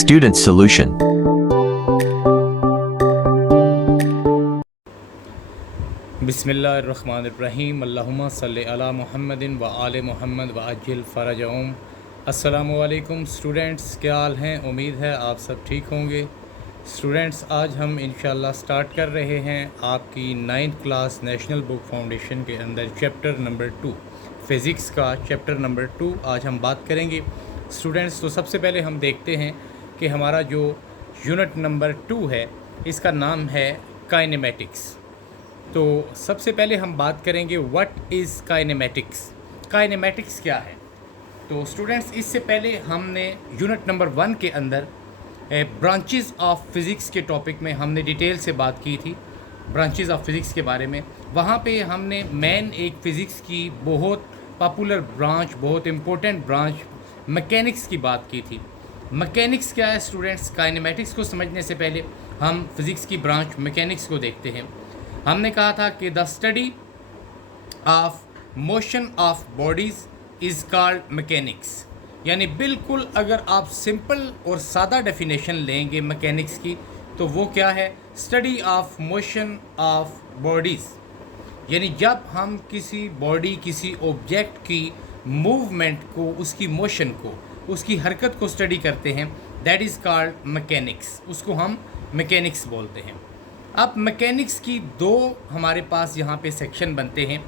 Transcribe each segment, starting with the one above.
Student Solution. बिस्मिल्लाहिर्रहमानिर्रहीम अल्लाहुम्मा सल्लि अला मुहम्मदिन व आले मुहम्मद व अज्जिल फ़रजहुम। अस्सलामु अलैकुम स्टूडेंट्स, क्या हाल हैं? उम्मीद है आप सब ठीक होंगे। स्टूडेंट्स, आज हम इंशाल्लाह स्टार्ट कर रहे हैं आपकी 9th class national book foundation के अंदर चैप्टर नंबर 2 फ़िज़िक्स का चैप्टर नंबर 2 आज हम बात करेंगे। स्टूडेंट्स, तो सबसे पहले हम देखते हैं कि हमारा जो यूनिट नंबर 2 है इसका नाम है काइनेमेटिक्स। तो सबसे पहले हम बात करेंगे व्हाट इज़ काइनेमेटिक्स। काइनेमेटिक्स क्या है? तो स्टूडेंट्स, इससे पहले हमने यूनिट नंबर 1 के अंदर ब्रांचेस ऑफ फ़िज़िक्स के टॉपिक में हमने डिटेल से बात की थी, ब्रांचेस ऑफ फ़िज़िक्स के बारे में। वहाँ पे हमने मेन एक फ़िज़िक्स की बहुत पॉपुलर ब्रांच, बहुत इम्पोर्टेंट ब्रांच मैकेनिक्स की बात की थी। मैकेनिक्स क्या है स्टूडेंट्स? काइनेमेटिक्स को समझने से पहले हम फ़िज़िक्स की ब्रांच मैकेनिक्स को देखते हैं। हमने कहा था कि the study of motion of bodies is called mechanics. यानी बिल्कुल अगर आप सिंपल और सादा डेफिनेशन लेंगे मैकेनिक्स की तो वो क्या है? Study of motion of bodies. यानी जब हम किसी बॉडी, किसी ऑब्जेक्ट की मूवमेंट को, उसकी मोशन को, उसकी हरकत को स्टडी करते हैं, दैट इज़ कॉल्ड मैकेनिक्स। उसको हम मैकेनिक्स बोलते हैं। अब मैकेनिक्स की दो हमारे पास यहाँ पे सेक्शन बनते हैं।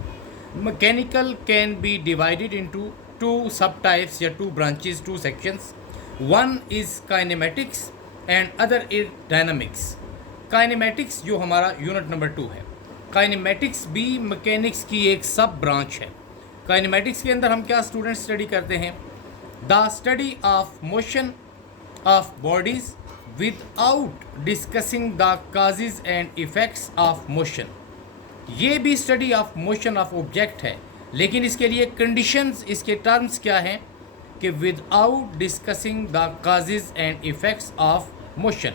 Mechanical can be divided into two सब टाइप्स या two branches, two sections. One is kinematics and other is dynamics. Kinematics जो हमारा यूनिट नंबर 2 है, काइनेमेटिक्स भी मैकेनिक्स की एक सब ब्रांच है। काइनेमेटिक्स के अंदर हम क्या स्टूडेंट स्टडी करते हैं? The study of motion of bodies without discussing the causes and effects of motion. ये भी study of motion of object है, लेकिन इसके लिए कंडीशंस, इसके टर्म्स क्या हैं कि without discussing the causes and effects of motion,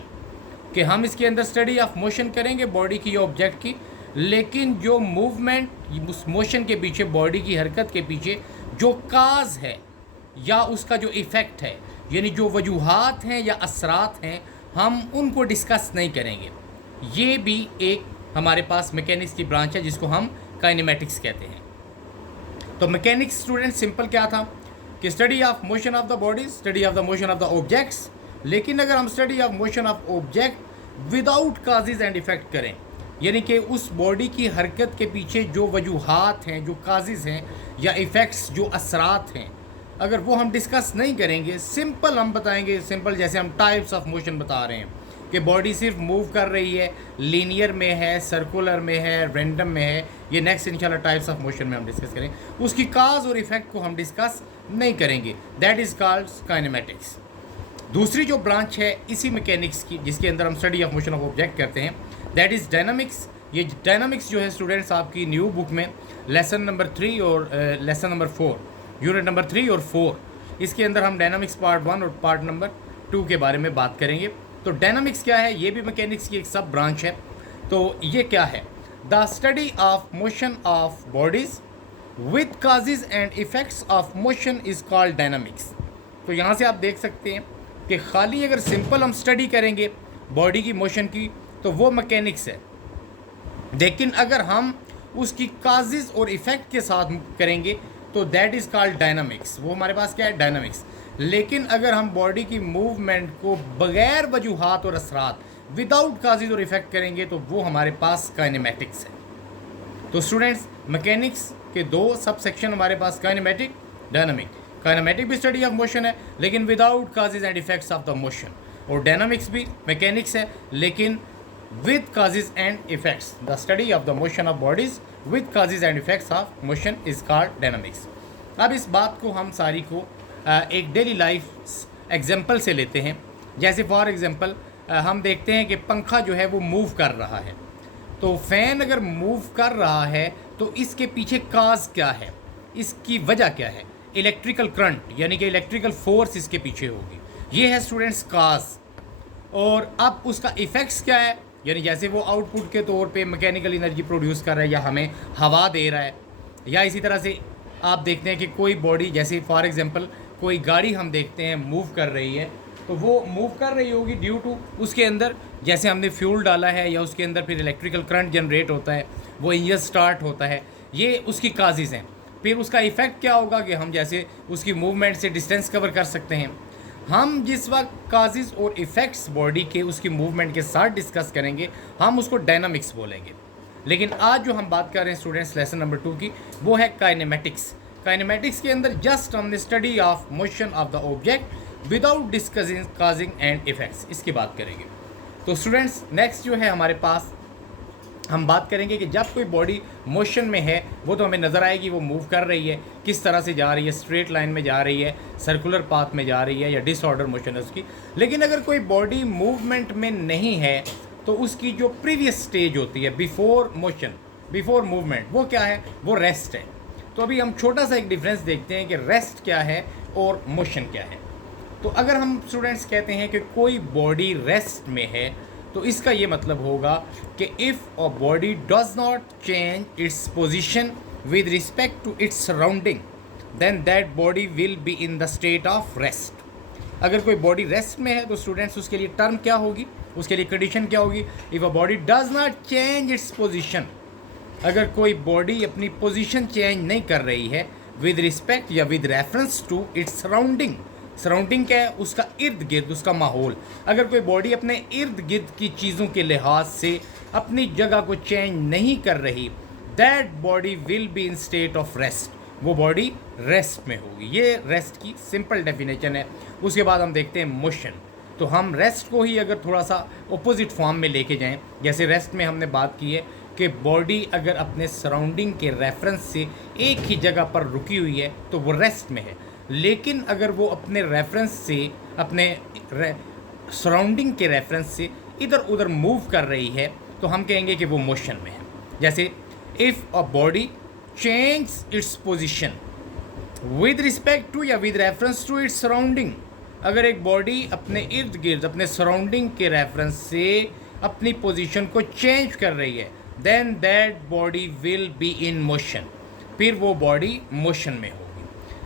कि हम इसके अंदर स्टडी ऑफ मोशन करेंगे बॉडी की या ऑब्जेक्ट की, लेकिन जो मूवमेंट, उस मोशन के पीछे, बॉडी की हरकत के पीछे जो काज है या उसका जो इफ़ेक्ट है, यानी जो वजूहात हैं या असरात हैं, हम उनको डिस्कस नहीं करेंगे। ये भी एक हमारे पास मैकेनिक्स की ब्रांच है जिसको हम काइनेमेटिक्स कहते हैं। तो मैकेनिक्स स्टूडेंट सिंपल क्या था कि study of motion of the body, study of the motion of the objects. लेकिन अगर हम study of motion of object without causes and effect करें, यानी कि उस बॉडी की हरकत के पीछे जो वजूहात हैं, जो काजेज हैं या इफ़ेक्ट्स, जो असरात हैं, अगर वो हम डिस्कस नहीं करेंगे, सिंपल हम बताएंगे, सिंपल जैसे हम टाइप्स ऑफ मोशन बता रहे हैं कि बॉडी सिर्फ मूव कर रही है, लीनियर में है, सर्कुलर में है, रैंडम में है, ये नेक्स्ट इंशाल्लाह टाइप्स ऑफ मोशन में हम डिस्कस करें। उसकी काज और इफ़ेक्ट को हम डिस्कस नहीं करेंगे, दैट इज़ कॉल्ड काइनेमेटिक्स। दूसरी जो ब्रांच है इसी मैकेनिक्स की, जिसके अंदर हम study of motion of object करते हैं, दैट इज़ डायनामिक्स। ये डायनामिक्स जो है स्टूडेंट्स आपकी न्यू बुक में लेसन नंबर 3 और लेसन नंबर 4, यूनिट नंबर 3 और 4, इसके अंदर हम डायनामिक्स पार्ट 1 और पार्ट नंबर 2 के बारे में बात करेंगे। तो डायनामिक्स क्या है? ये भी मैकेनिक्स की एक सब ब्रांच है। तो ये क्या है? The study of motion of bodies with causes and effects of motion is called dynamics. तो यहाँ से आप देख सकते हैं कि खाली अगर सिंपल हम स्टडी करेंगे बॉडी की मोशन की तो वो मैकेनिक्स है, लेकिन अगर हम उसकी काजेज और इफ़ेक्ट के साथ करेंगे तो दैट इज़ कॉल्ड डायनामिक्स। वो हमारे पास क्या है? डायनामिक्स। लेकिन अगर हम बॉडी की मूवमेंट को बग़ैर वजूहात और असरात, विदाउट काजेज और इफ़ेक्ट करेंगे तो वो हमारे पास काइनेमेटिक्स है। तो स्टूडेंट्स, मैकेनिक्स के दो सब सेक्शन हमारे पास, काइनेमेटिक, डायनामिक। काइनेमेटिक भी स्टडी ऑफ मोशन है लेकिन without causes and effects of the motion, और डायनामिक्स भी मैकेनिक्स है लेकिन with causes and effects. The study of the motion of bodies with causes and effects of motion is called dynamics. अब इस बात को हम सारी को एक डेली लाइफ एग्जांपल से लेते हैं। जैसे फॉर एग्जांपल हम देखते हैं कि पंखा जो है वो मूव कर रहा है, तो फ़ैन अगर मूव कर रहा है तो इसके पीछे काज क्या है, इसकी वजह क्या है? इलेक्ट्रिकल करंट, यानी कि इलेक्ट्रिकल फोर्स इसके पीछे होगी। ये है स्टूडेंट्स काज। और अब उसका इफ़ेक्ट्स क्या है? यानी जैसे वो आउटपुट के तौर पे मैकेनिकल एनर्जी प्रोड्यूस कर रहा है या हमें हवा दे रहा है, या इसी तरह से आप देखते हैं कि कोई बॉडी, जैसे फॉर एग्जांपल कोई गाड़ी हम देखते हैं मूव कर रही है, तो वो मूव कर रही होगी ड्यू टू उसके अंदर जैसे हमने फ्यूल डाला है या उसके अंदर फिर इलेक्ट्रिकल करंट जनरेट होता है, वो इंजन स्टार्ट होता है, ये उसकी काजेज़ हैं। फिर उसका इफ़ेक्ट क्या होगा कि हम जैसे उसकी मूवमेंट से डिस्टेंस कवर कर सकते हैं। हम जिस वक्त काजेज़ और इफ़ेक्ट्स बॉडी के उसकी मूवमेंट के साथ डिस्कस करेंगे हम उसको डायनामिक्स बोलेंगे। लेकिन आज जो हम बात कर रहे हैं स्टूडेंट्स लेसन नंबर 2 की, वो है काइनेमेटिक्स। काइनेमेटिक्स के अंदर जस्ट हमने study of motion of the object without discussing causing and effects, इसकी बात करेंगे। तो स्टूडेंट्स नेक्स्ट जो है हमारे पास हम बात करेंगे कि जब कोई बॉडी मोशन में है वो तो हमें नज़र आएगी वो मूव कर रही है, किस तरह से जा रही है, स्ट्रेट लाइन में जा रही है, सर्कुलर पाथ में जा रही है या डिसऑर्डर मोशन है उसकी। लेकिन अगर कोई बॉडी मूवमेंट में नहीं है तो उसकी जो प्रीवियस स्टेज होती है बिफोर मोशन, बिफोर मूवमेंट, वो क्या है, वो रेस्ट है। तो अभी हम छोटा सा एक डिफरेंस देखते हैं कि रेस्ट क्या है और मोशन क्या है। तो अगर हम स्टूडेंट्स कहते हैं कि कोई बॉडी रेस्ट में है तो इसका ये मतलब होगा कि if a body does not change its position with respect to its surrounding then that body will be in the state of rest. अगर कोई बॉडी रेस्ट में है तो स्टूडेंट्स उसके लिए टर्म क्या होगी, उसके लिए कंडीशन क्या होगी, if a body does not change its position, अगर कोई बॉडी अपनी पोजीशन चेंज नहीं कर रही है विद रिस्पेक्ट या with reference to its surrounding, surrounding क्या है, उसका इर्द गिर्द, उसका माहौल, अगर कोई बॉडी अपने इर्द गिर्द की चीज़ों के लिहाज से अपनी जगह को चेंज नहीं कर रही, that body will be in state of rest, वो बॉडी रेस्ट में होगी। ये रेस्ट की सिंपल डेफिनेशन है। उसके बाद हम देखते हैं मोशन। तो हम रेस्ट को ही अगर थोड़ा सा अपोजिट फॉर्म में लेके जाएं, जैसे रेस्ट में हमने बात की है कि बॉडी अगर अपने सराउंडिंग के रेफरेंस से एक ही जगह पर रुकी हुई है तो वो रेस्ट में है। लेकिन अगर वो अपने रेफरेंस से, अपने सराउंडिंग के रेफरेंस से इधर उधर मूव कर रही है तो हम कहेंगे कि वो मोशन में है। जैसे if a body change its position with respect to या with reference to its surrounding, अगर एक बॉडी अपने इर्द गिर्द अपने सराउंडिंग के रेफरेंस से अपनी पोजीशन को चेंज कर रही है, then that body will be in motion, फिर वो बॉडी मोशन में होगी।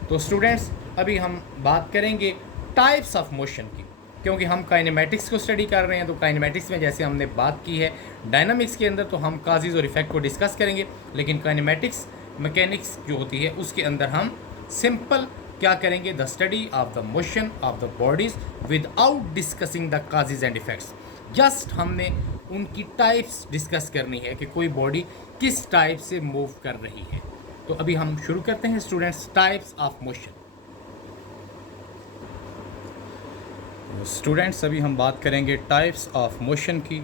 तो स्टूडेंट्स अभी हम बात करेंगे टाइप्स ऑफ मोशन की, क्योंकि हम काइनेमेटिक्स को स्टडी कर रहे हैं। तो काइनेमेटिक्स में जैसे हमने बात की है डायनामिक्स के अंदर तो हम काजेज़ और इफेक्ट को डिस्कस करेंगे, लेकिन काइनेमेटिक्स मैकेनिक्स जो होती है उसके अंदर हम सिंपल क्या करेंगे, the study of the motion of the bodies without discussing the causes and effects. Just हमने उनकी टाइप्स डिस्कस करनी है कि कोई बॉडी किस टाइप से मूव कर रही है। तो अभी हम शुरू करते हैं students types of motion. Students अभी हम बात करेंगे टाइप्स ऑफ मोशन की।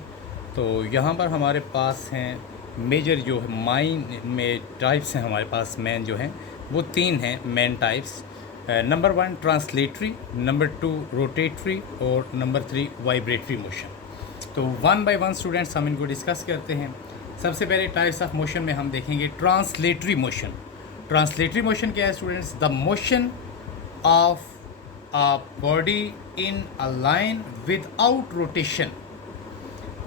तो यहाँ पर हमारे पास हैं मेजर जो है माइन में टाइप्स हैं हमारे पास, मेन जो हैं वो 3 हैं main types. Number 1 translatory, number 2 rotatory और नंबर 3 वाइब्रेटरी मोशन। तो 1 बाय 1 स्टूडेंट्स हम इनको डिस्कस करते हैं। सबसे पहले टाइप्स ऑफ मोशन में हम देखेंगे ट्रांसलेटरी मोशन। ट्रांसलेटरी मोशन क्या है students, the motion of a body in a line without rotation.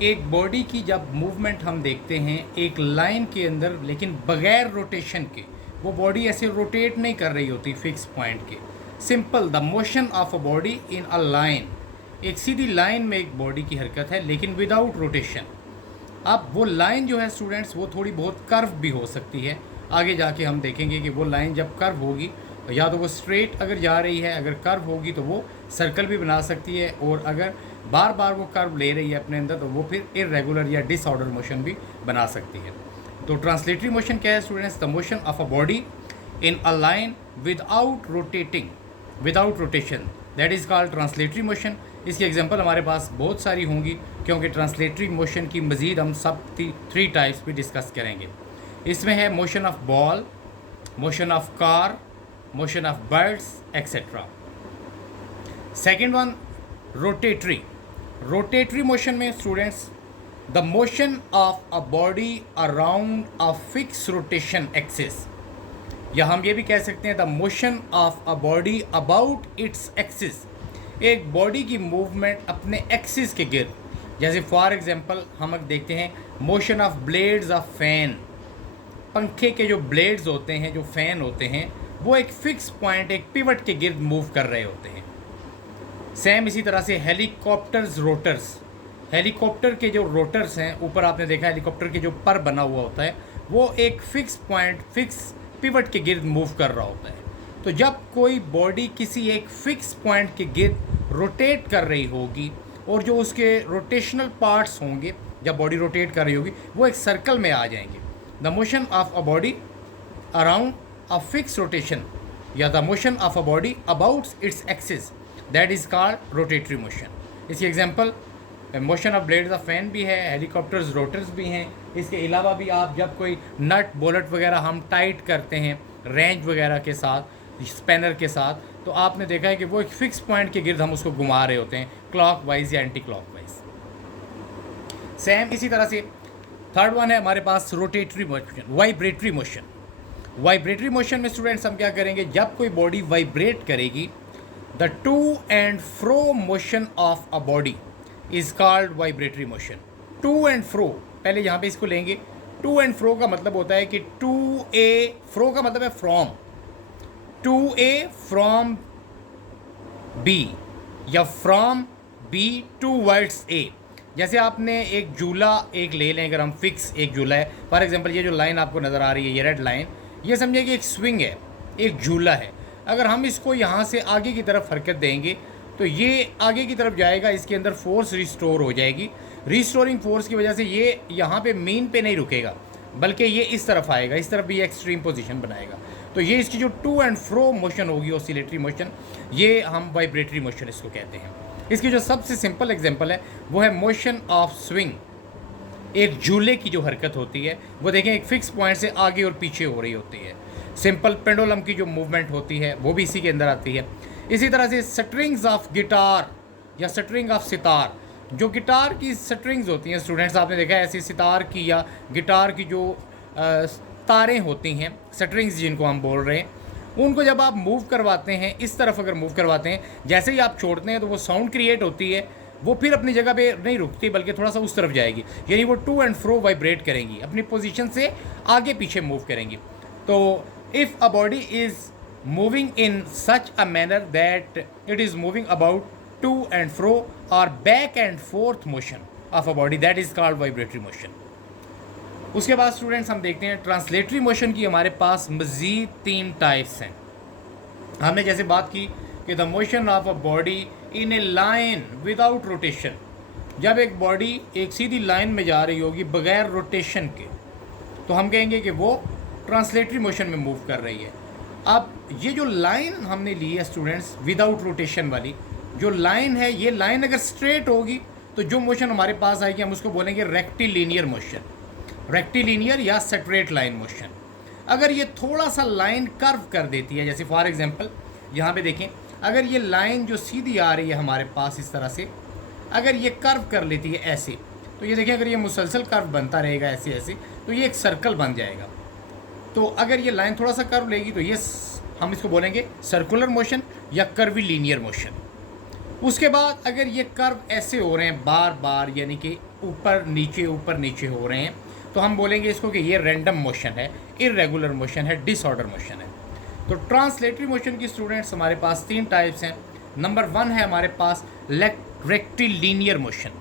एक बॉडी की जब मूवमेंट हम देखते हैं एक लाइन के अंदर लेकिन बगैर रोटेशन के, वो बॉडी ऐसे रोटेट नहीं कर रही होती फिक्स पॉइंट के। Simple the motion of a body in a line, एक सीधी लाइन में एक बॉडी की हरकत है लेकिन विदाउट रोटेशन। अब वो लाइन जो है स्टूडेंट्स वो थोड़ी बहुत कर्व भी हो सकती है, आगे जाके हम देखेंगे कि वो लाइन जब कर्व होगी या तो वो स्ट्रेट अगर जा रही है, अगर कर्व होगी तो वो सर्कल भी बना सकती है, और अगर बार बार वो कर्व ले रही है अपने अंदर तो वो फिर इरेगुलर या डिसऑर्डर मोशन भी बना सकती है। तो ट्रांसलेटरी मोशन क्या है students, the motion of a body in a line without rotating, without rotation, that is called translatory motion. इसकी एग्जांपल हमारे पास बहुत सारी होंगी क्योंकि ट्रांसलेटरी मोशन की मज़ीद हम सब 3 टाइप्स भी डिस्कस करेंगे। इसमें है motion of ball, motion of car, motion of birds etcetera. Second one rotatory. Rotatory motion में students the motion of a body around a fix rotation axis, या हम ये भी कह सकते हैं the motion of a body about its axis. एक body की मूवमेंट अपने एक्सिस के गिर्द, जैसे फॉर एग्जांपल हम देखते हैं motion of blades of fan. पंखे के जो ब्लेड्स होते हैं, जो फ़ैन होते हैं, वो एक फ़िक्स पॉइंट, एक पिवट के गिर्द मूव कर रहे होते हैं। सेम इसी तरह से हेलीकॉप्टर्स रोटर्स, हेलीकॉप्टर के जो रोटर्स हैं, ऊपर आपने देखा हेलीकॉप्टर के जो पर बना हुआ होता है वो एक फिक्स पॉइंट, फिक्स पिवट के गिर्द मूव कर रहा होता है। तो जब कोई बॉडी किसी एक फिक्स पॉइंट के गिर्द रोटेट कर रही होगी और जो उसके रोटेशनल पार्ट्स होंगे, जब बॉडी रोटेट कर रही होगी, वो एक सर्कल में आ जाएंगे। The motion of a body around a fix rotation या the motion of a body about its axis, that is called rotatory motion. इसकी example motion of blades of fan भी है, हेलीकॉप्टर्स रोटर्स भी हैं। इसके अलावा भी आप जब कोई नट बोल्ट वगैरह हम टाइट करते हैं रेंच वगैरह के साथ, स्पैनर के साथ, तो आपने देखा है कि वो एक फिक्स पॉइंट के गिर्द हम उसको घुमा रहे होते हैं, क्लॉकवाइज या एंटी क्लॉकवाइज। सेम इसी तरह से थर्ड वन है हमारे पास rotatory motion, vibratory motion. Vibratory motion में स्टूडेंट्स हम क्या करेंगे, जब कोई बॉडी वाइब्रेट करेगी, the to and fro motion of a body is called vibratory motion. To and fro, पहले यहाँ पे इसको लेंगे। टू एंड फ्रो का मतलब होता है कि टू ए, फ्रो का मतलब है from, to A from B या from B towards A. जैसे आपने एक झूला एक ले लें, अगर हम फिक्स एक झूला है, फॉर एग्जांपल ये जो लाइन आपको नज़र आ रही है, ये रेड लाइन, ये समझिए कि एक स्विंग है, एक झूला है। अगर हम इसको यहाँ से आगे की तरफ हरकत देंगे तो ये आगे की तरफ जाएगा, इसके अंदर फोर्स रिस्टोर हो जाएगी। रिस्टोरिंग फोर्स की वजह से ये यहाँ पे मीन पे नहीं रुकेगा, बल्कि ये इस तरफ आएगा, इस तरफ भी एक्सट्रीम पोजीशन बनाएगा। तो ये इसकी जो टू एंड फ्रो मोशन होगी, ऑसिलेटरी मोशन, ये हम वाइब्रेटरी मोशन इसको कहते हैं। इसकी जो सबसे सिंपल एग्जांपल है वो है मोशन ऑफ स्विंग। एक झूले की जो हरकत होती है वो देखें एक फिक्स पॉइंट से आगे और पीछे हो रही होती है। सिंपल पेंडुलम की जो मूवमेंट होती है वो भी इसी के अंदर आती है। इसी तरह से स्ट्रिंग्स ऑफ गिटार या स्ट्रिंग ऑफ सितार, जो गिटार की स्ट्रिंग्स होती हैं स्टूडेंट्स, आपने देखा है ऐसी सितार की या गिटार की जो तारें होती हैं, स्ट्रिंग्स जिनको हम बोल रहे हैं, उनको जब आप मूव करवाते हैं, इस तरफ अगर मूव करवाते हैं, जैसे ही आप छोड़ते हैं तो वो साउंड क्रिएट होती है, वो फिर अपनी जगह पे नहीं रुकती बल्कि थोड़ा सा उस तरफ जाएगी, यानी वो टू एंड फ्रो वाइब्रेट करेंगी, अपनी पोजीशन से आगे पीछे मूव करेंगी। तो if a body is moving in such a manner that it is moving about to and fro or back and forth motion of a body, that is called vibratory motion. उसके बाद students हम देखते हैं translatory motion की हमारे पास मज़ीद 3 types हैं। हमने जैसे बात की कि the motion of a body in A line without rotation, जब एक बॉडी एक सीधी लाइन में जा रही होगी बगैर रोटेशन के, तो हम कहेंगे कि वो ट्रांसलेटरी मोशन में मूव कर रही है। अब ये जो लाइन हमने ली है स्टूडेंट्स विदाउट रोटेशन वाली जो लाइन है, ये लाइन अगर स्ट्रेट होगी तो जो मोशन हमारे पास आएगी हम उसको बोलेंगे रेक्टिलिनियर मोशन, रेक्टिलिनियर या स्ट्रेट लाइन मोशन। अगर ये थोड़ा सा लाइन कर्व कर देती है, जैसे फॉर एग्जांपल यहाँ पे देखें, अगर ये लाइन जो सीधी आ रही है हमारे पास इस तरह से, अगर ये कर्व कर लेती है ऐसे, तो ये देखें अगर ये मुसलसल कर्व बनता रहेगा ऐसे ऐसे, तो ये एक सर्कल बन जाएगा। तो अगर ये लाइन थोड़ा सा कर्व लेगी तो ये हम इसको बोलेंगे सर्कुलर मोशन या कर्वी लीनियर मोशन। उसके बाद अगर ये कर्व ऐसे हो रहे हैं बार बार, यानी कि ऊपर नीचे हो रहे हैं, तो हम बोलेंगे इसको कि ये रैंडम मोशन है, इरेगुलर मोशन है, डिसऑर्डर मोशन है। तो ट्रांसलेटरी मोशन की स्टूडेंट्स हमारे पास 3 टाइप्स हैं। नंबर 1 है हमारे पास रेक्टिलिनियर मोशन।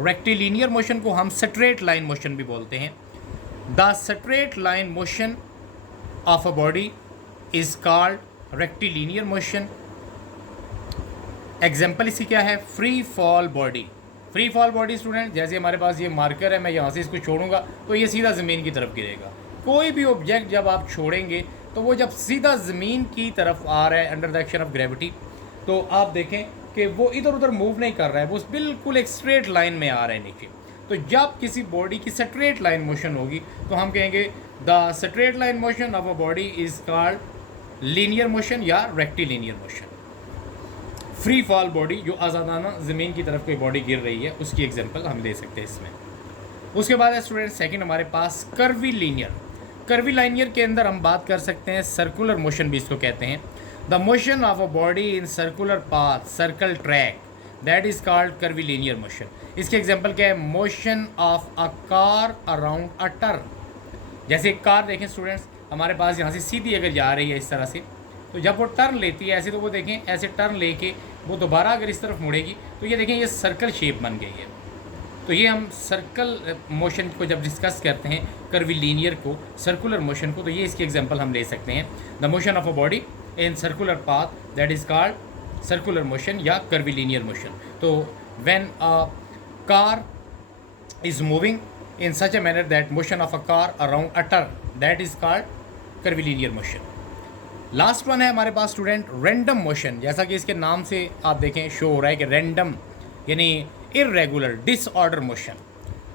रेक्टिलिनियर मोशन को हम स्ट्रेट लाइन मोशन भी बोलते हैं। The straight line motion of a body is called rectilinear motion. Example इसकी क्या है, free fall body. Free fall body student, जैसे हमारे पास ये मार्कर है, मैं यहाँ से इसको छोड़ूंगा तो ये सीधा ज़मीन की तरफ गिरेगा। कोई भी ऑब्जेक्ट जब आप छोड़ेंगे तो वो जब सीधा ज़मीन की तरफ आ रहा है under the action of gravity, तो आप देखें कि वो इधर उधर मूव नहीं कर रहा है, वो बिल्कुल एक स्ट्रेट लाइन में आ रहा है नीचे। तो जब किसी बॉडी की स्ट्रेट लाइन मोशन होगी तो हम कहेंगे the straight line motion of a body is called linear motion या rectilinear motion. Free fall body, जो आज़ादाना ज़मीन की तरफ कोई बॉडी गिर रही है, उसकी एग्जांपल हम ले सकते हैं इसमें। उसके बाद है स्टूडेंट सेकंड हमारे पास कर्वी लीनियर। कर्वी लाइनियर के अंदर हम बात कर सकते हैं सर्कुलर मोशन भी इसको कहते हैं। The motion of a body in circular path, circle track, that is called curvy linear motion. इसके एग्जांपल क्या है, motion of a car around a turn. जैसे एक कार देखें स्टूडेंट्स, हमारे पास यहाँ से सीधी अगर जा रही है इस तरह से, तो जब वो टर्न लेती है ऐसे, तो वो देखें ऐसे टर्न लेके वो दोबारा अगर इस तरफ मुड़ेगी तो ये देखें ये सर्कल शेप बन गई है। तो ये हम सर्कल मोशन को जब डिस्कस करते हैं, कर्विलीनियर को, सर्कुलर मोशन को, तो ये इसकी एग्जांपल हम ले सकते हैं। The motion of a body in circular path that is called circular motion या कर्विलीनियर मोशन। तो when a car is moving in such a manner that motion of a car around a turn, that is called curvilinear motion. Last one है हमारे पास student random motion. जैसा कि इसके नाम से आप देखें शो हो रहा है कि रैंडम यानी irregular, disorder motion.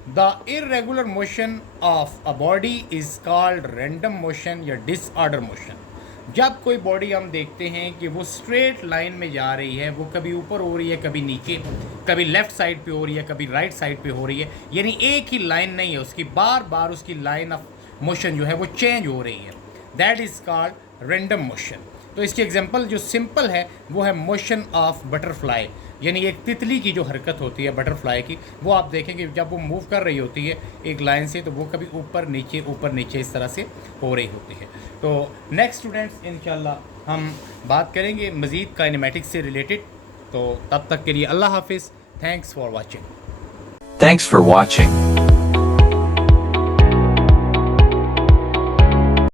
The irregular motion of a body is called random motion या डिसऑर्डर मोशन। जब कोई बॉडी हम देखते हैं कि वो स्ट्रेट लाइन में जा रही है, वो कभी ऊपर हो रही है, कभी नीचे, कभी लेफ़्ट साइड पे हो रही है, कभी राइट साइड पे हो रही है, यानी एक ही लाइन नहीं है उसकी, बार बार उसकी लाइन ऑफ मोशन जो है वो चेंज हो रही है, that is called random motion. तो इसकी एग्जांपल जो सिंपल है वो है मोशन ऑफ बटरफ्लाई, यानी एक तितली की जो हरकत होती है बटरफ्लाई की, वो आप देखेंगे जब वो मूव कर रही होती है एक लाइन से तो वो कभी ऊपर नीचे इस तरह से हो रही होती है। तो नेक्स्ट स्टूडेंट्स इंशाल्लाह हम बात करेंगे मज़ीद काइनेमेटिक्स से रिलेटेड। तो तब तक के लिए अल्लाह हाफिज़। Thanks for watching. Thanks for watching.